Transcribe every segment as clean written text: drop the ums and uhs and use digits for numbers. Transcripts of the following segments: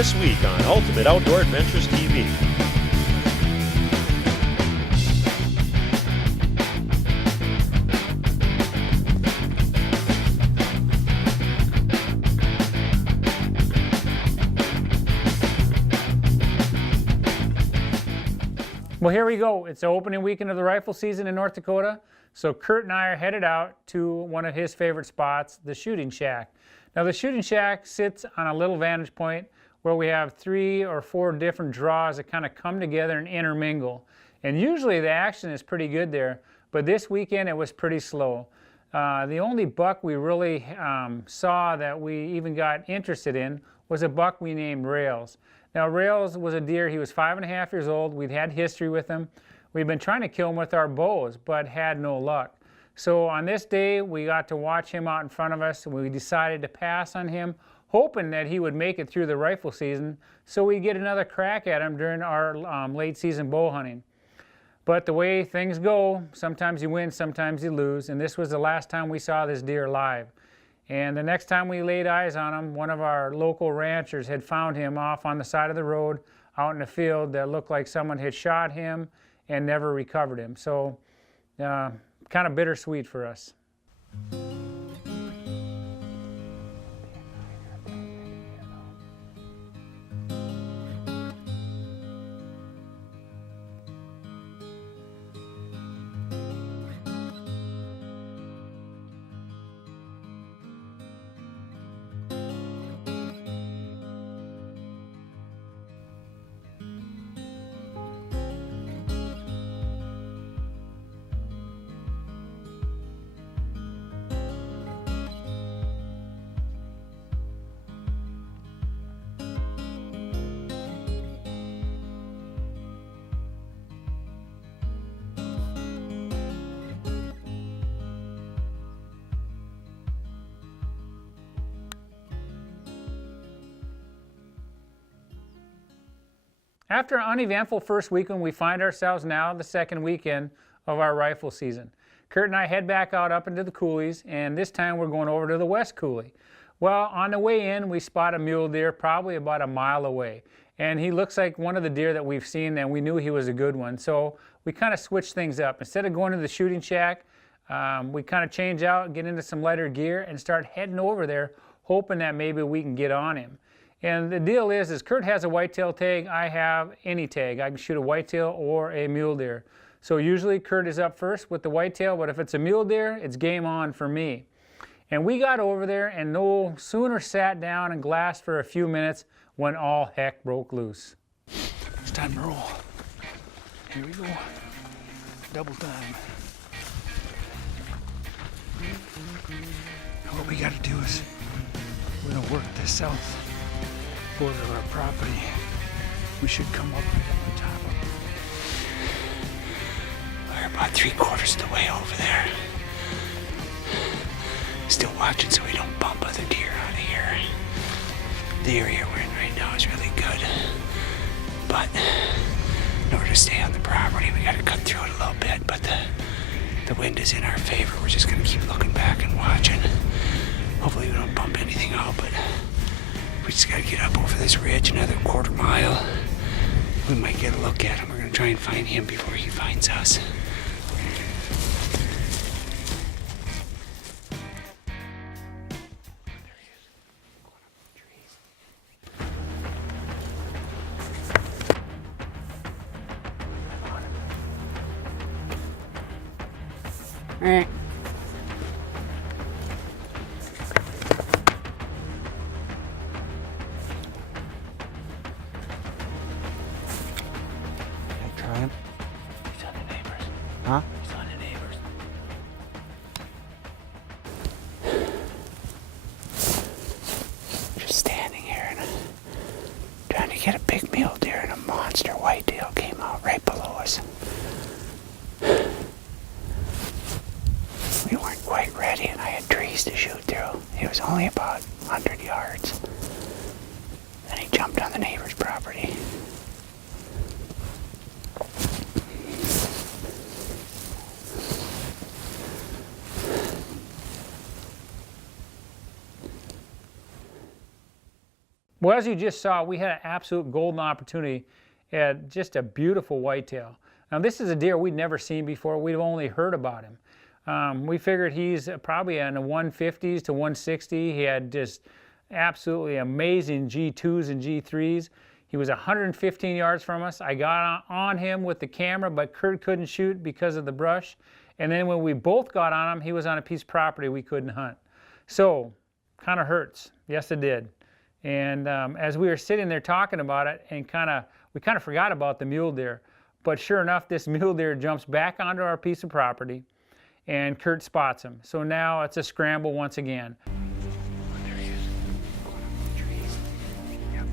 this week on Ultimate Outdoor Adventures TV. Well, here we go. It's the opening weekend of the rifle season in North Dakota. So Kurt and I are headed out to one of his favorite spots, the shooting shack. Now the shooting shack sits on a little vantage point where we have 3 or 4 different draws that kind of come together and intermingle. And usually the action is pretty good there, but this weekend it was pretty slow. The only buck we really saw that we even got interested in was a buck we named Rails. Now Rails was a deer, he was 5.5 years old. We'd had history with him. We'd been trying to kill him with our bows, but had no luck. So on this day, we got to watch him out in front of us, and we decided to pass on him, hoping that he would make it through the rifle season so we'd get another crack at him during our late season bow hunting. But the way things go, sometimes you win, sometimes you lose, and this was the last time we saw this deer live. And the next time we laid eyes on him, one of our local ranchers had found him off on the side of the road out in the field that looked like someone had shot him and never recovered him. So kind of bittersweet for us. After an uneventful first weekend, we find ourselves now the second weekend of our rifle season. Kurt and I head back out up into the coulees, and this time we're going over to the west coulee. Well, on the way in, we spot a mule deer probably about a mile away, and he looks like one of the deer that we've seen, and we knew he was a good one. So we kind of switched things up. Instead of going to the shooting shack, we kind of change out, get into some lighter gear, and start heading over there, hoping that maybe we can get on him. And the deal is Kurt has a whitetail tag, I have any tag. I can shoot a whitetail or a mule deer. So usually Kurt is up first with the whitetail, but if it's a mule deer, it's game on for me. And we got over there and no sooner sat down and glassed for a few minutes when all heck broke loose. It's time to roll. Here we go. Double time. Now what we gotta do is we're gonna work this south border of our property. We should come up right on the top of it. We're about 3/4 of the way over there. Still watching so we don't bump other deer out of here. The area we're in right now is really good, but in order to stay on the property, we gotta cut through it a little bit, but the wind is in our favor. We're just gonna keep looking back and watching. Hopefully we don't bump anything out, but we just gotta get up over this ridge another 1/4 mile. We might get a look at him. We're gonna try and find him before he finds us. There he is. He's on the neighbors. Huh? He's on the neighbors. Just standing here and trying to get a big mule deer, and a monster whitetail came out right below us. We weren't quite ready, and I had trees to shoot through. It was only about 100 yards. Then he jumped on the neighbor's property. Well, as you just saw, we had an absolute golden opportunity at just a beautiful whitetail. Now, this is a deer we'd never seen before. We've only heard about him. We figured he's probably in the 150s to 160. He had just absolutely amazing G2s and G3s. He was 115 yards from us. I got on him with the camera, but Kurt couldn't shoot because of the brush. And then when we both got on him, he was on a piece of property we couldn't hunt. So, kind of hurts. Yes, it did. And as we were sitting there talking about it, and we kind of forgot about the mule deer. But sure enough, this mule deer jumps back onto our piece of property, and Kurt spots him. So now it's a scramble once again. There he is. Going up the trees. Yep.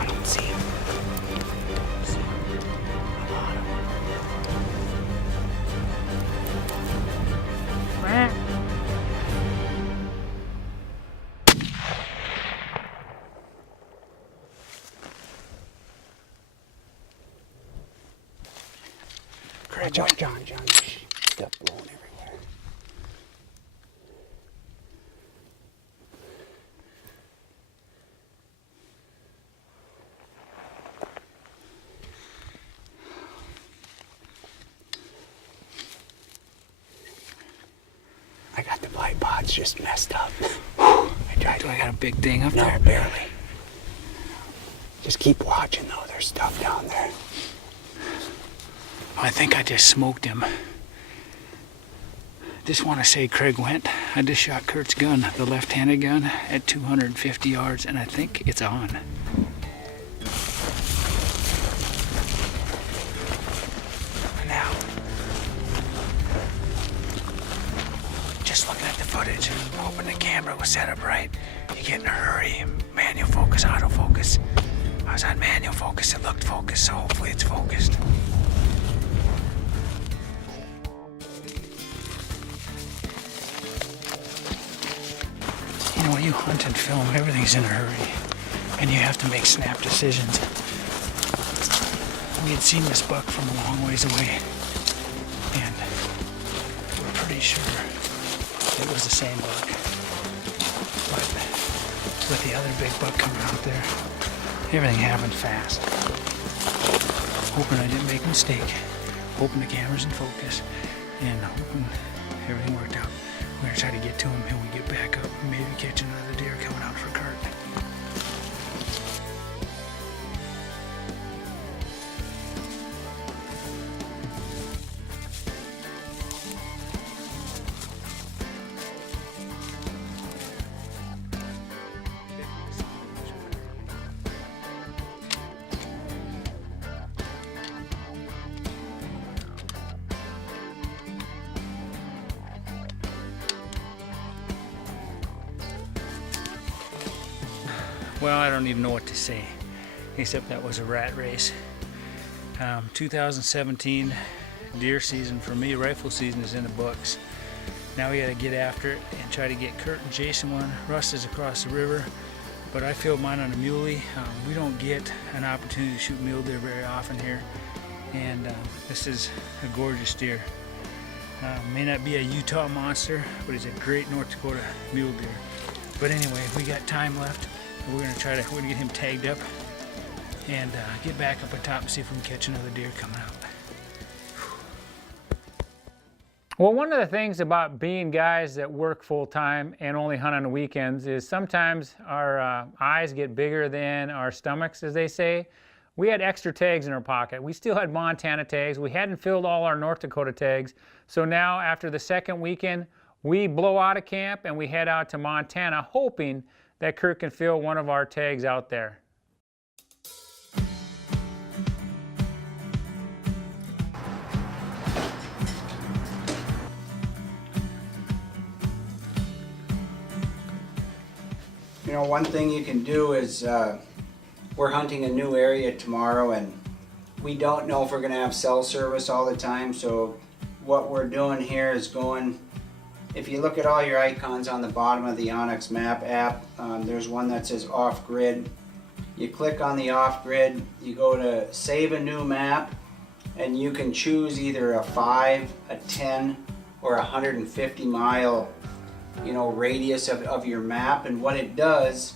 I don't see him. I'm on him. John, stuff blowing everywhere. I got the blight pods just messed up. I tried. Do I got a big ding up there? No, barely. Just keep watching though. There's stuff down there. I think I just smoked him. Just want to say Craig went. I just shot Kurt's gun, the left-handed gun, at 250 yards, and I think it's on. Now, just looking at the footage, hoping the camera was set up right. You get in a hurry, manual focus, autofocus. I was on manual focus, it looked focused, so hopefully it's focused. You know, when you hunt and film, everything's in a hurry, and you have to make snap decisions. We had seen this buck from a long ways away, and we're pretty sure it was the same buck. But with the other big buck coming out there, everything happened fast. Hoping I didn't make a mistake, hoping the camera's in focus, and hoping everything worked out. We're gonna try to get to him and we get back up and maybe catch another deer coming out for Kurt. Well, I don't even know what to say, except that was a rat race. 2017 deer season for me, rifle season is in the books. Now we gotta get after it and try to get Kurt and Jason one. Russ is across the river, but I filmed mine on a muley. We don't get an opportunity to shoot mule deer very often here, and this is a gorgeous deer. May not be a Utah monster, but he's a great North Dakota mule deer. But anyway, we got time left. We're gonna get him tagged up and get back up on top and see if we can catch another deer coming out. Well, one of the things about being guys that work full-time and only hunt on the weekends is sometimes our eyes get bigger than our stomachs, as they say. We had extra tags in our pocket. We still had Montana tags. We hadn't filled all our North Dakota tags. So now, after the second weekend, we blow out of camp and we head out to Montana, hoping that Kurt can fill one of our tags out there. know, one thing you can do is we're hunting a new area tomorrow, and we don't know if we're going to have cell service all the time. So what we're doing here is going, if you look at all your icons on the bottom of the Onyx Map app, there's one that says off-grid. You click on the off-grid, you go to save a new map, and you can choose either a 5, a 10, or 150 mile, you know, radius of your map. And what it does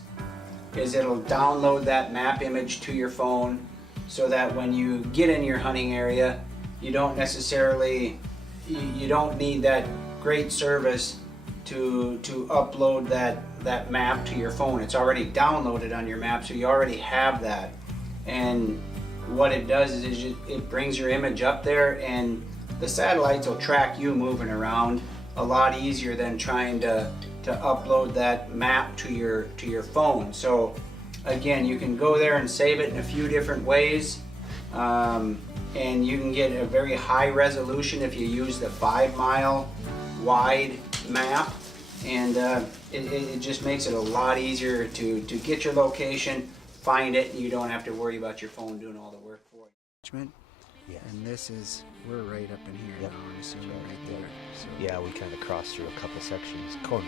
is it'll download that map image to your phone, so that when you get in your hunting area, you don't necessarily, you don't need that great service to upload that map to your phone. It's already downloaded on your map, so you already have that. And what it does is it brings your image up there, and the satellites will track you moving around a lot easier than trying to upload that map to your phone. So again, you can go there and save it in a few different ways, and you can get a very high resolution if you use the 5 mile wide map, and it just makes it a lot easier to get your location, find it, and you don't have to worry about your phone doing all the work for you. Yes. And this is, we're right up in here now, I'm assuming, right there. So. Yeah, we kind of crossed through a couple sections. Corner.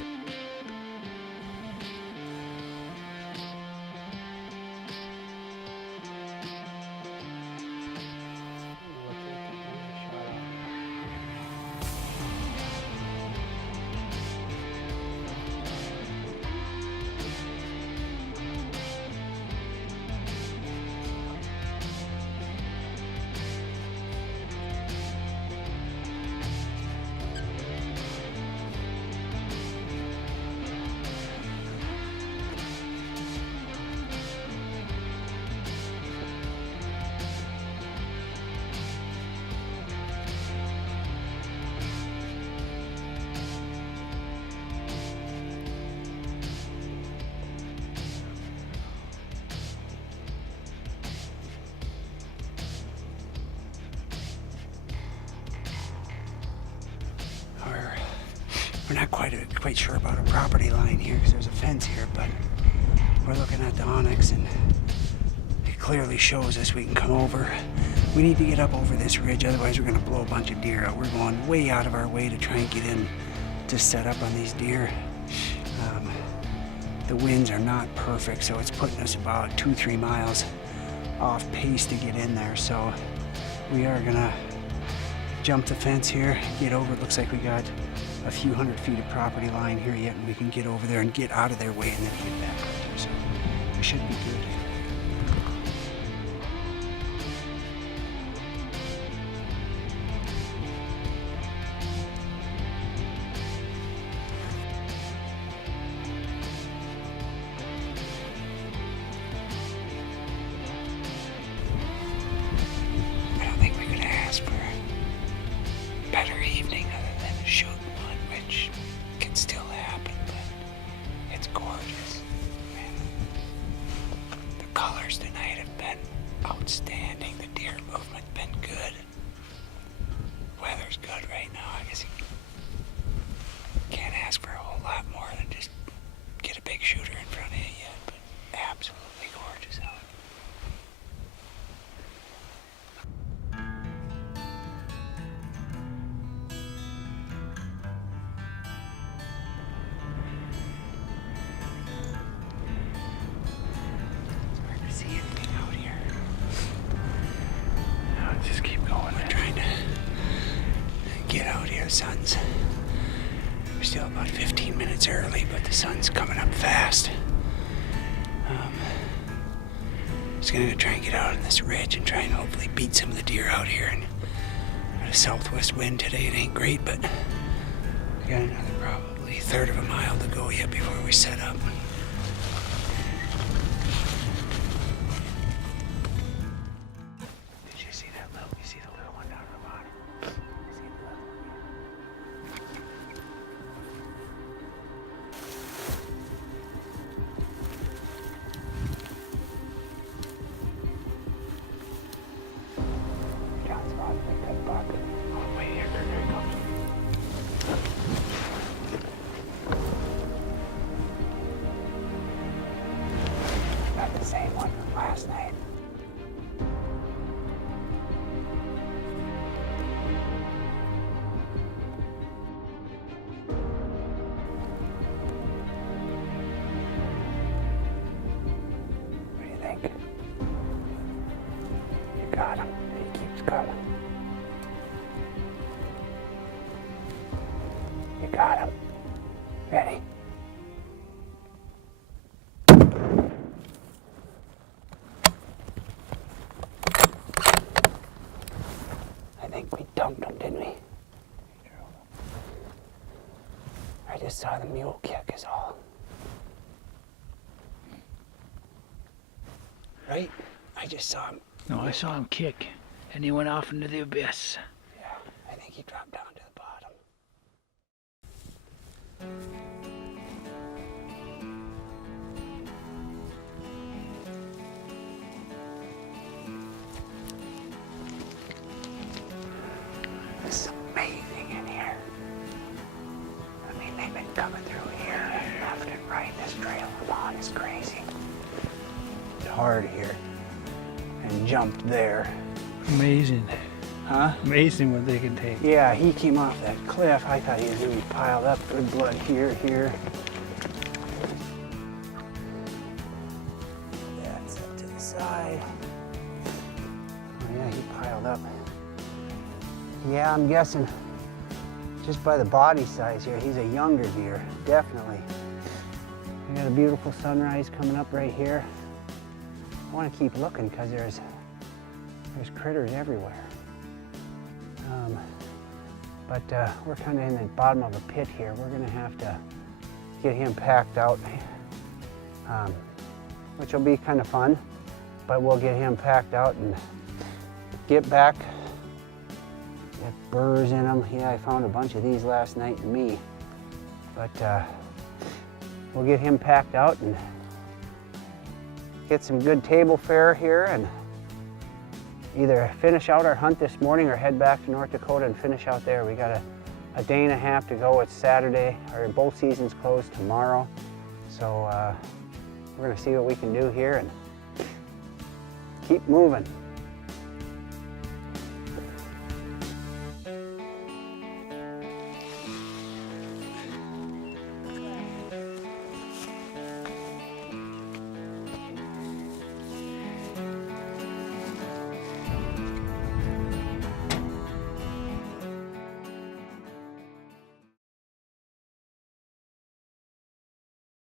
We're not quite sure about a property line here because there's a fence here, but we're looking at the Onyx and it clearly shows us we can come over. We need to get up over this ridge, otherwise we're going to blow a bunch of deer out. We're going way out of our way to try and get in to set up on these deer. The winds are not perfect, so it's putting us about 2-3 miles off pace to get in there. So we are going to jump the fence here, get over. It looks like we got a few hundred feet of property line here yet, and we can get over there and get out of their way and then get back up there. So we should be good. I don't think we could ask for a better evening other than shooting one, which can still happen, but it's gorgeous. Man, the colors tonight have been outstanding. The deer movement's been good. Weather's good right now. I guess you can't ask for a whole lot more than just get a big shooter in front of you yet, but absolutely gorgeous out. Hard to see anything out here. Now let's just keep going. We're trying to get out here. The sun's, we're still about 15 minutes early, but the sun's coming up fast. Just gonna try and get out on this ridge and try and hopefully beat some of the deer out here. And got a southwest wind today. It ain't great, but we got another probably third of a mile to go yet before we set up. Did you see that little? You see the little one down at the bottom? You see the little John's about to make that buck. Oh, wait here, here he comes. coming. You got him. Ready? I think we dumped him, didn't we? I just saw the mule kick is all. Right? I just saw him. No, I saw him kick, and he went off into the abyss. Yeah, I think he dropped down to the bottom. This is amazing in here. I mean, they've been coming through here left and right. This trail I'm on is crazy. It's hard here. And jumped there. Amazing. Huh? Amazing what they can take. Yeah, he came off that cliff. I thought he was gonna be piled up. Good blood here. That's up to the side. Oh yeah, he piled up. Yeah, I'm guessing just by the body size here, he's a younger deer, definitely. We got a beautiful sunrise coming up right here. I want to keep looking because there's critters everywhere. But we're kind of in the bottom of a pit here. We're going to have to get him packed out, which will be kind of fun. But we'll get him packed out and get back. Got burrs in them. Yeah, I found a bunch of these last night in me. But we'll get him packed out and get some good table fare here and either finish out our hunt this morning or head back to North Dakota and finish out there. We got a day and a half to go. It's Saturday, or both seasons closed tomorrow. So we're gonna see what we can do here and keep moving.